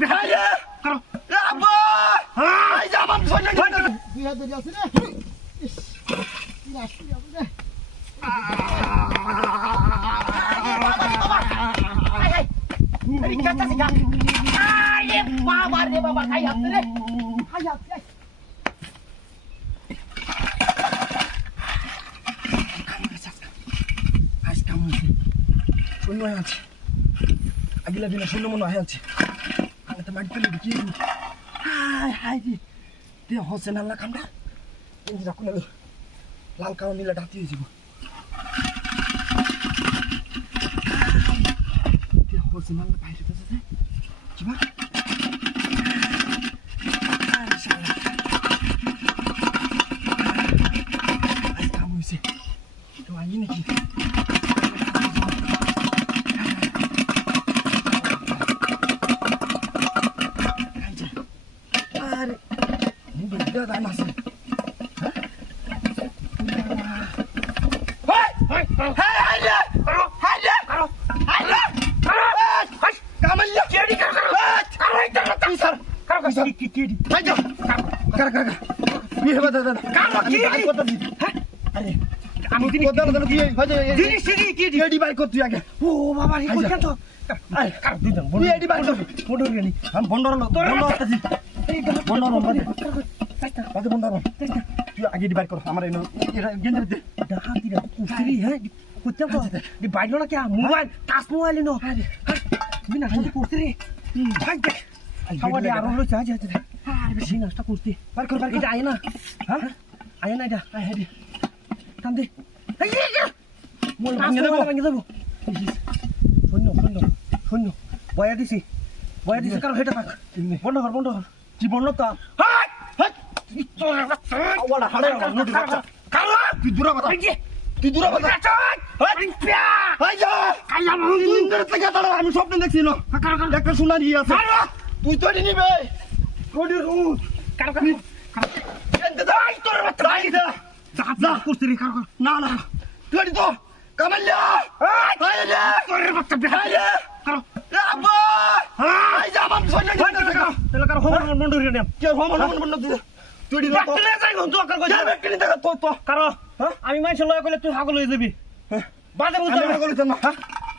বিহাইয়া করো আব্বা আই যা আমার সৈন্য বিয়া দেরি আছে রে ইস কি আসছে রে এই কাটা সিগা আরে বাবা রে বাবা খাই আপনি রে খাই আপনি আজ কাম শূন্য আছে আগিলা দিনে শূন্য মনে হয় আছে আমি তো মাটি পেলে ঢুকিয়ে দিই হাই হাই দি তে হসে না কামটা ইঞ্জি রাখুন লাল কালো নীলা ডাকি হয়ে যাব তে হসে না বাইরে তো আছে কি বা আজ কাম হইছে তো আই নাকি Dia tak masuk. Hei, hei, hei, ada, ada, ada, hei, kamu lihat kiri, kau itu besar, kau kiri, ayo, kau, ini hebat ada, kamu kiri, hah, ada, kamu kiri, kiri, kiri, kiri, dia di balik kau tu aja, oh, bapa ini kau kan tu, kau tu jangan, dia di balik kau, bodoh ni, ham bodoh lo, bodoh tadi, bodoh lo, বাজে বন্ধ করো তুই আগে divide করো আমার গেঞ্জার দে হাতি রে কুস্তি হ্যাঁ কুত্তা তো দি বাইলো না কে মোবাইল টাচ মোবাইল নো তুমি না হাতি কুস্তি রে ভাই দেখ খাওয়া দে আর হলো চাই যাচ্ছে আরে বেশি নষ্ট কুস্তি বার কর এটা আয় না হ্যাঁ আয় না এটা আয় হেডি টান দে এই যে মোল ভাঙে দেবো শূন্য শূন্য শূন্য বয়া দিছি কারো হেটা থাক বন্ধ কর কি বন্ধ তা হাই হাই ওলা হাড়ে নদী কালো তুই দূরা কথা হাই যা কাইয়া মন্দির থেকে তাড়া আমি স্বপ্ন দেখছি না একটা সোনারি আছে তুই তো নিবে কোডি রুট কারো এন্তে দাই তোর বাচ্চা দাই দা যা করছিস রে কারো না তুই তো কামাল্লা হাই রে তোর বাচ্চা বিহাই রে কারো আব্বা হাই যা আমার সৈন্য তেলা কারো হোম বন্ধ করে নিয়া কে হোম বন্ধ দিছে তুই দি তো যাই গো তো কার কই যাবে কিনি দেখা তো কারো আমি মাইছ লয় কইলে তুই হাগল হয়ে যাবি বাজে বুঝছ আমি হাগল হইতাম না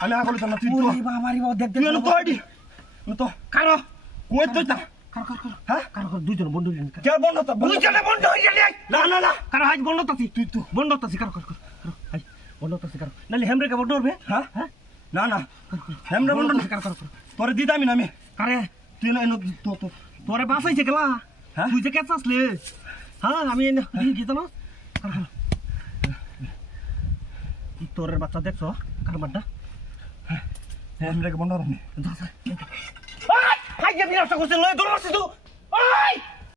আমি হাগল হইতাম না তুই তো বাবারি বাবা দেখ তুই তো আইডি তো কারো কই তো না কারো হ্যাঁ কারো দুইজন বন্ধ হইলেন কে বন্ধ তো দুইজনে বন্ধ হই গেলি না কারো হাজ বন্ধ তাছি তুই তো বন্ধ তাছি কারো হাই বন্ধ তাছি কারো নালি হেমরে কে বন্ধ হবে হ্যাঁ না হেমরে বন্ধ না কারো তোরে দিদামি না আমি কারে তুই না এনো তো তোরে বাসাইছে কেলা তুই যে কেস আসলে হ্যাঁ আমি গিয়ে তো না তোরের বাচ্চা দেখছো কার বাড্ডা হ্যাঁ আমরা বন্ধ রাখনি যা যা হাই যে বিনাশ করছিস লয় দৌড় মারছিস তুই ওই